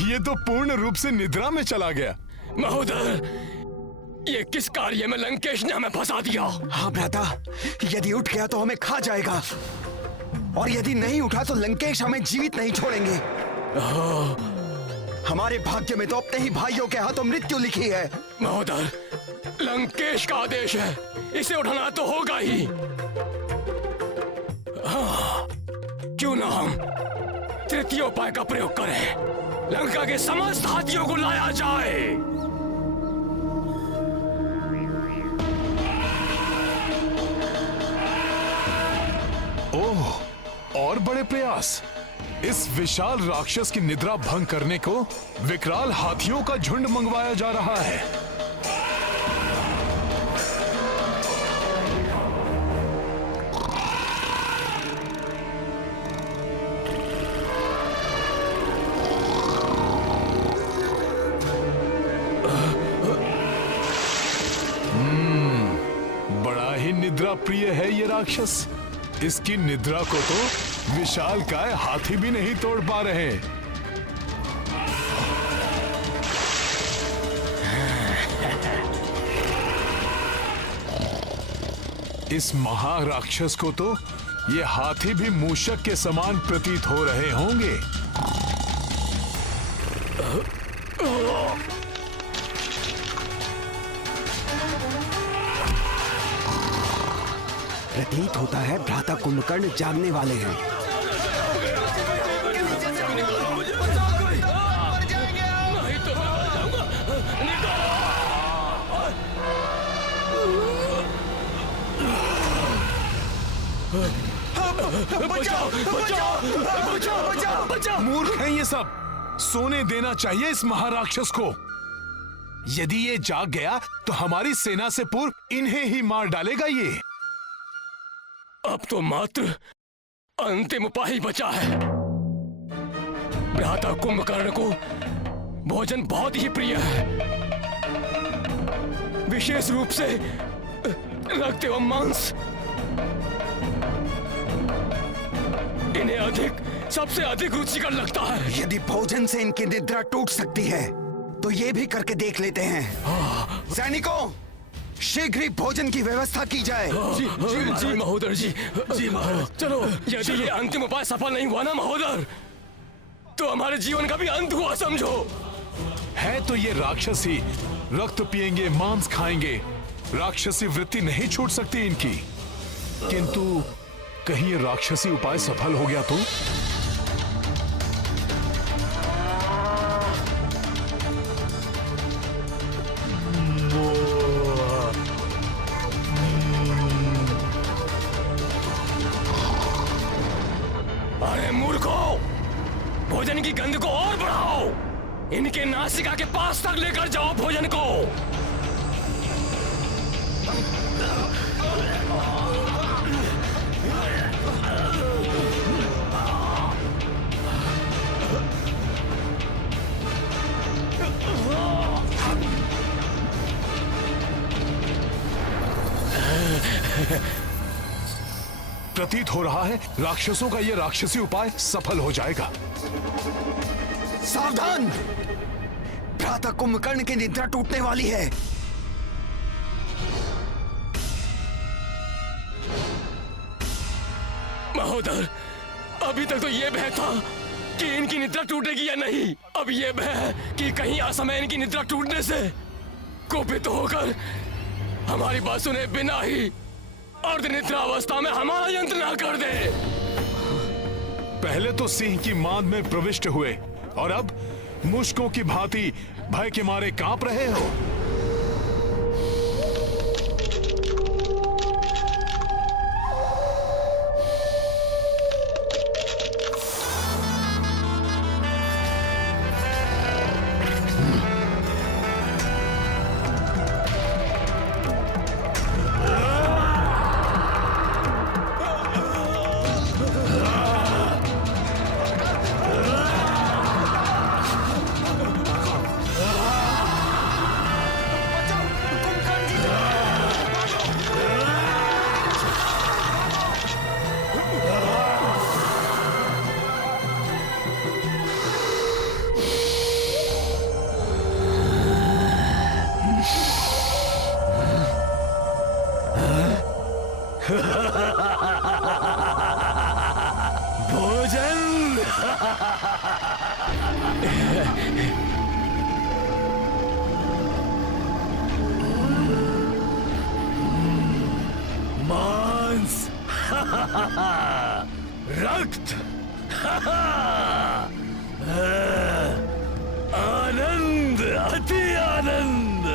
ये तो पूर्ण रूप से निद्रा में चला गया। महोदर, ये किस कार्य में लंकेश ने हमें फंसा दिया? हाँ भ्राता, यदि उठ गया तो हमें खा जाएगा, और यदि नहीं उठा तो लंकेश हमें जीवित नहीं छोड़ेंगे। हमारे भाग्य में तो अपने ही भाइयों के हाथों मृत्यु लिखी है। महोदर, लंकेश का आदेश है, इसे उठाना तो होगा ही। क्यों ना हम तृतीय उपाय का प्रयोग करें, लंका के समस्त हाथियों को लाया जाए। ओह, और बड़े प्रयास। इस विशाल राक्षस की निद्रा भंग करने को विकराल हाथियों का झुंड मंगवाया जा रहा है। बड़ा ही निद्रा प्रिय है ये राक्षस। इसकी निद्रा को तो विशालकाय हाथी भी नहीं तोड़ पा रहे। इस महाराक्षस को तो ये हाथी भी मूषक के समान प्रतीत हो रहे होंगे। प्रतीत होता है भ्राता कुंभकर्ण जागने वाले हैं। मूर्ख हैं ये सब। सोने देना चाहिए इस महाराक्षस को। यदि ये जाग गया तो हमारी सेना से पूर्व इन्हें ही मार डालेगा ये। अब तो मात्र अंतिम उपाय ही बचा है। भ्राता कुंभकर्ण को भोजन बहुत ही प्रिय है, विशेष रूप से रक्त एवं मांस। इन्हें सबसे अधिक रुचिकर लगता है। यदि भोजन से इनकी निद्रा टूट सकती है तो ये भी करके देख लेते हैं। सैनिकों, शीघ्र ही भोजन की व्यवस्था की जाए। जी महोदर जी। जी महाराज। चलो, यदि ये अंतिम उपाय सफल नहीं हुआ ना महोदर, तो हमारे जीवन का भी अंत हुआ समझो। है तो ये राक्षसी, रक्त पिएंगे, मांस खाएंगे। राक्षसी वृत्ति नहीं छूट सकती इनकी। किंतु कहीं ये राक्षसी उपाय सफल हो गया तो? अरे मूर्खों, भोजन की गंध को और बढ़ाओ। इनके नासिका के पास तक लेकर जाओ भोजन को। प्रतीत हो रहा है राक्षसों का यह राक्षसी उपाय सफल हो जाएगा। सावधान, भ्राता कुंभकर्ण की निद्रा टूटने वाली है। महोदर, अभी तक तो ये भय था कि इनकी निद्रा टूटेगी या नहीं। अब ये भय है कि कहीं असमय इनकी निद्रा टूटने से कुपित होकर हमारी बात सुने बिना ही अर्धनिद्रा अवस्था में हमारा यंत्र ना कर दे। पहले तो सिंह की मांद में प्रविष्ट हुए और अब मुश्कों की भांति भय के मारे कांप रहे हो। मांस, रक्त, आनंद, अति आनंद।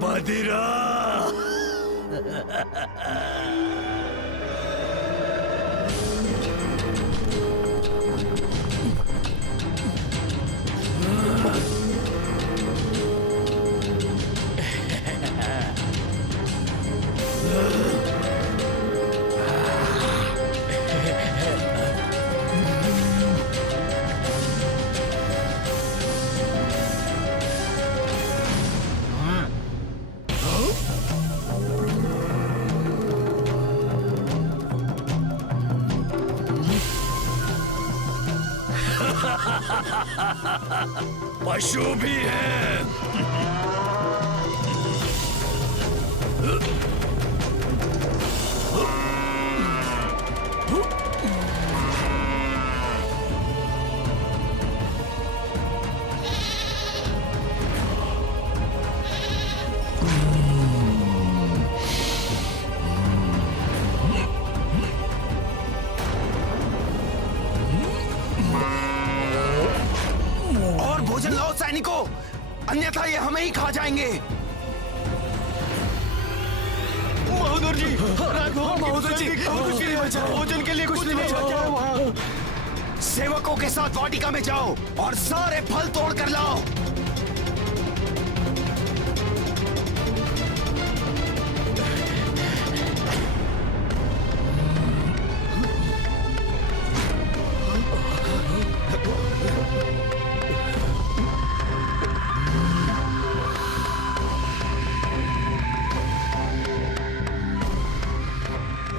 मदिरा। पशु भी है। और भोजन लाओ सैनिकों, अन्यथा ये हमें ही खा जाएंगे। महोदर जी, महोदर जी, भोजन के लिए कुछ नहीं बचा। सेवकों के साथ वाटिका में जाओ और सारे फल तोड़ कर लाओ।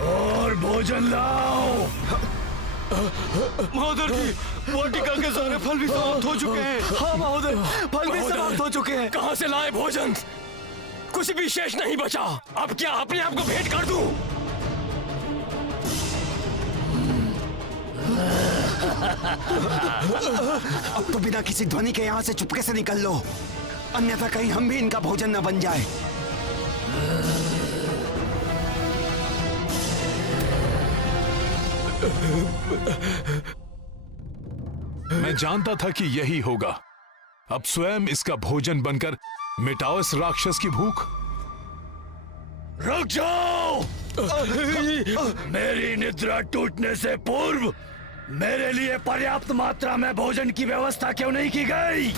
और भोजन लाओ। महोदर जी, वाटिका के सारे फल भी समाप्त हो चुके हैं। हाँ महोदय, फल भी समाप्त हो चुके हैं। कहाँ से लाए भोजन? कुछ भी शेष नहीं बचा। अब क्या अपने आप को भेंट कर दूं? अब तो बिना किसी ध्वनि के यहाँ से चुपके से निकल लो, अन्यथा कहीं हम भी इनका भोजन न बन जाए। मैं जानता था कि यही होगा। अब स्वयं इसका भोजन बनकर मिटाओ इस राक्षस की भूख। रुक जाओ। मेरी निद्रा टूटने से पूर्व मेरे लिए पर्याप्त मात्रा में भोजन की व्यवस्था क्यों नहीं की गई?